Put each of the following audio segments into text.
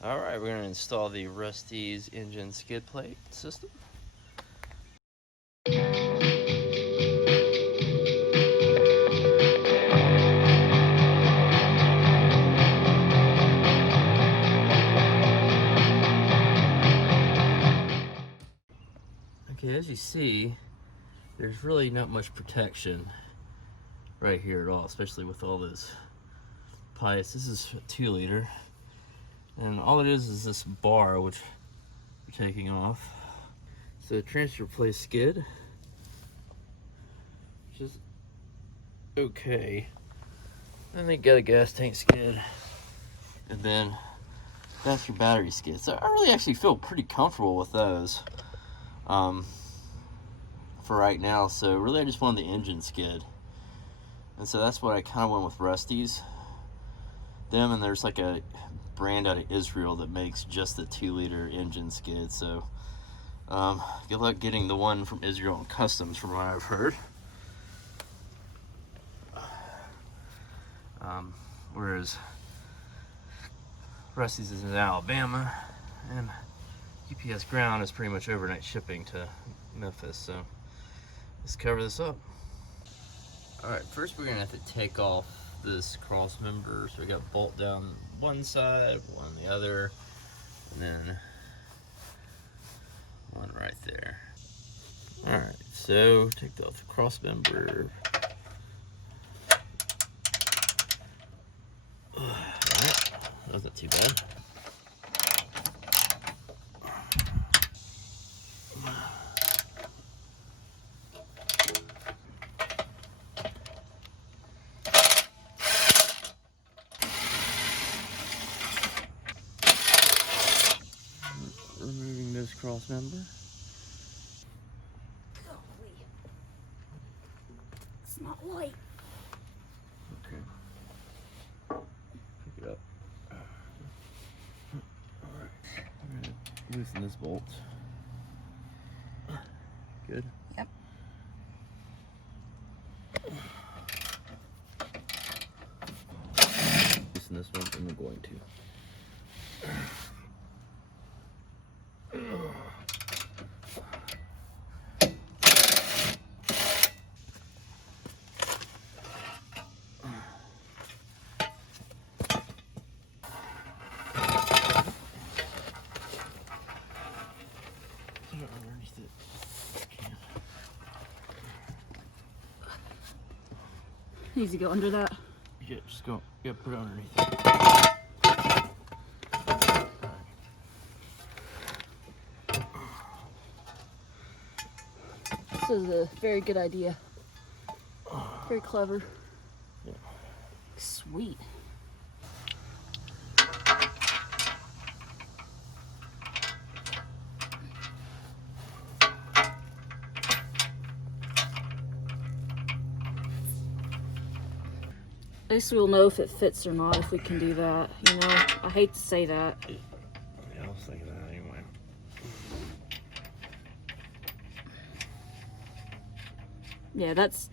Alright, we're going to install the Rusty's engine skid plate system. Okay, as you see, there's really not much protection right here at all, especially with all those pipes. This is a 2 liter. And all it is this bar, which we're taking off. So transfer plate skid, which is okay. And then you got a gas tank skid. And then that's your battery skid. So I really actually feel pretty comfortable with those for right now. So really I just wanted the engine skid. And so that's what I kind of went with Rusty's. Them, and there's like a brand out of Israel that makes just the 2 liter engine skid. So good luck getting the one from Israel on customs, from what I've heard. Whereas Rusty's is in Alabama, and UPS ground is pretty much overnight shipping to Memphis. So let's cover this up. All right, first we're gonna have to take off this cross member. So we got bolt down one side, one the other, and then one right there. All right, so take off the cross member. All right, that wasn't too bad. Removing this cross member. Golly. It's not light. Okay. Pick it up. Alright. I'm gonna loosen this bolt. Good? Yep. Loosen this one, and we're going to. Underneath it. Needs to go under that. Yeah, just go. Yeah, put it underneath it. This is a very good idea. Very clever. Yeah. Sweet. At least we'll know if it fits or not if we can do that. You know, I hate to say that. Yeah, I was thinking that anyway. Yeah, that's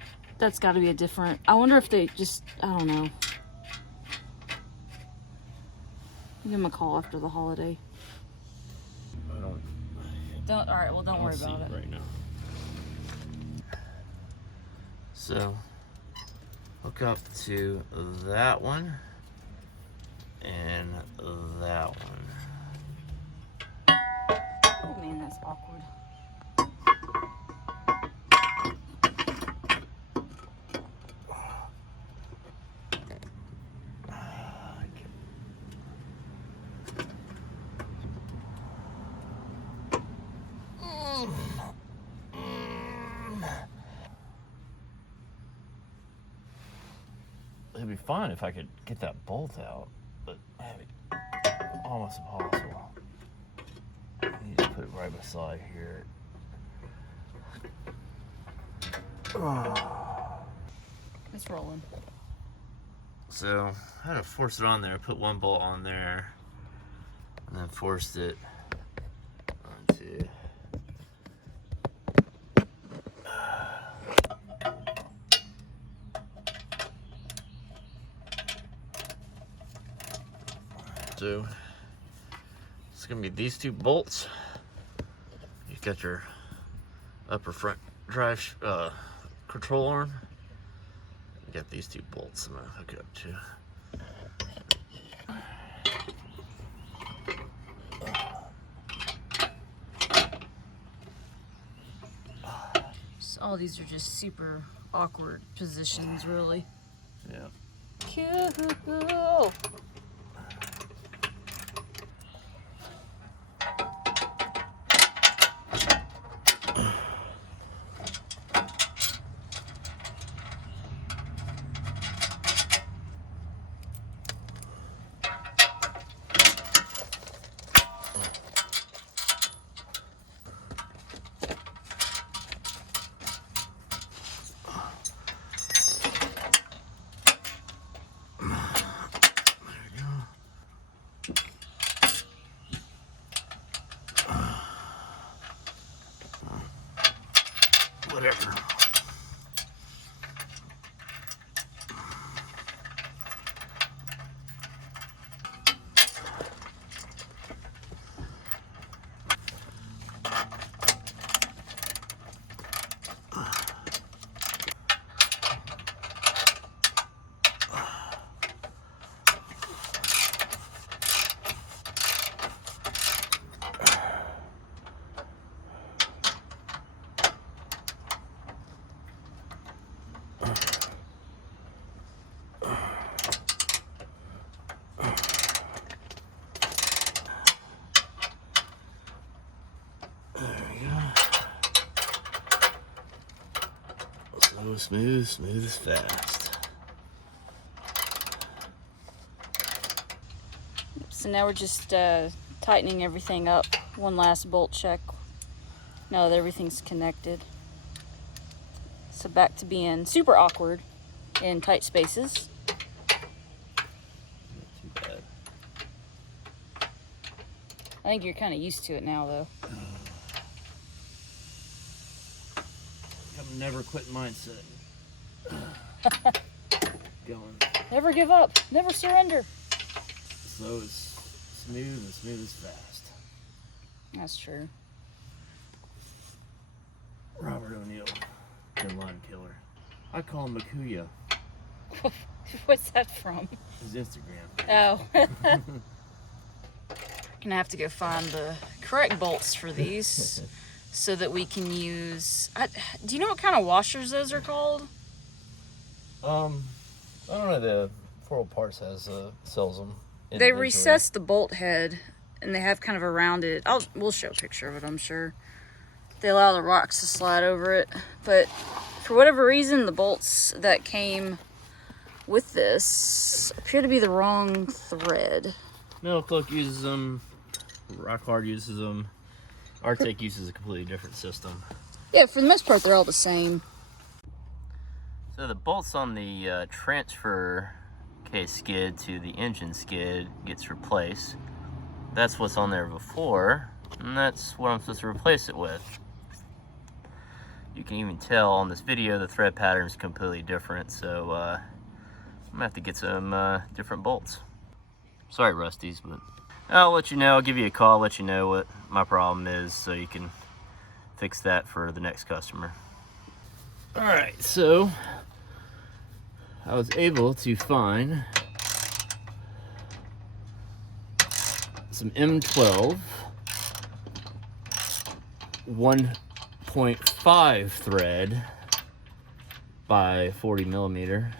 got to be a different. I wonder if they just, I don't know. Give them a call after the holiday. Don't. All right. Well, don't worry about it right now. So hook up to that one and that one. Oh man, that's awkward. It'd be fun if I could get that bolt out, but almost impossible. I need to put it right beside here. It's rolling. So I had to force it on there, put one bolt on there, and then forced it onto. So It's gonna be these two bolts. You've got your upper front drive control arm. You got these two bolts I'm gonna hook it up to. So all these are just super awkward positions, really. Yeah. Cool. Whatever. Smooth, smooth as fast. So now we're just tightening everything up. One last bolt check. Now that everything's connected. So back to being super awkward in tight spaces. Not too bad. I think you're kind of used to it now, though. I'm never quit mindset. Going. Never give up. Never surrender. Slow as smooth and smooth as fast. That's true. Robert O'Neill, Bin Laden killer. I call him Makuya. What's that from? His Instagram. Oh. Gonna have to go find the correct bolts for these so that we can use. Do you know what kind of washers those are called? I don't know. The Offroad Parts sells them. They recess the bolt head, and they have kind of a rounded. We'll show a picture of it, I'm sure. They allow the rocks to slide over it, but for whatever reason, the bolts that came with this appear to be the wrong thread. Metal Cloak uses them. Rock Hard uses them. Arctic uses a completely different system. Yeah, for the most part, they're all the same. So the bolts on the transfer case skid to the engine skid gets replaced. That's what's on there before, and that's what I'm supposed to replace it with. You can even tell on this video the thread pattern is completely different, so I'm gonna have to get some different bolts. Sorry, Rusties, but I'll let you know. I'll give you a call, let you know what my problem is, so you can fix that for the next customer. All right, so I was able to find some M12 1.5 thread by 40 millimeter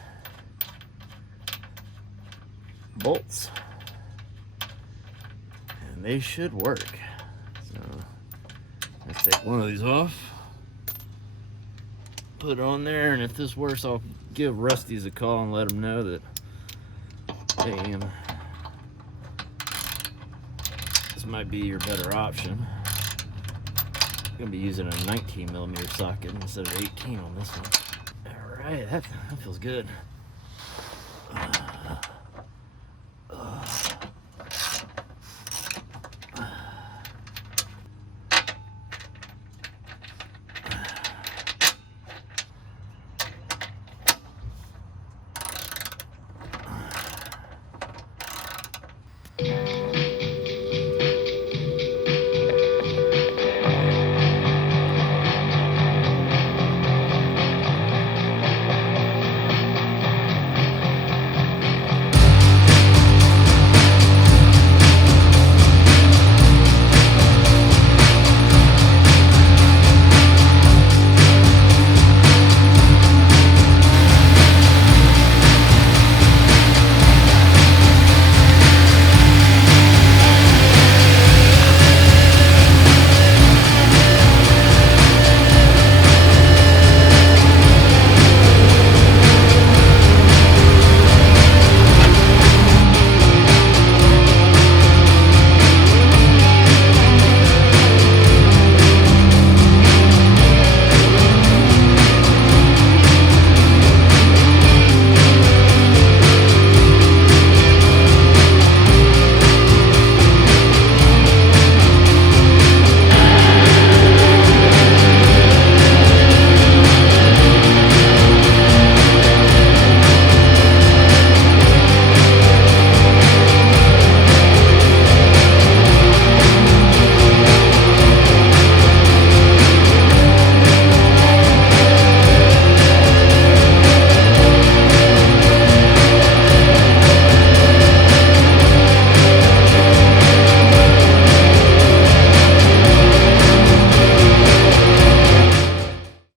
bolts, and they should work. So let's take one of these off, put it on there, and if this works, I'll give Rusty's a call and let him know that, hey, this might be your better option. I'm gonna be using a 19 millimeter socket instead of 18 on this one. All right, that feels good.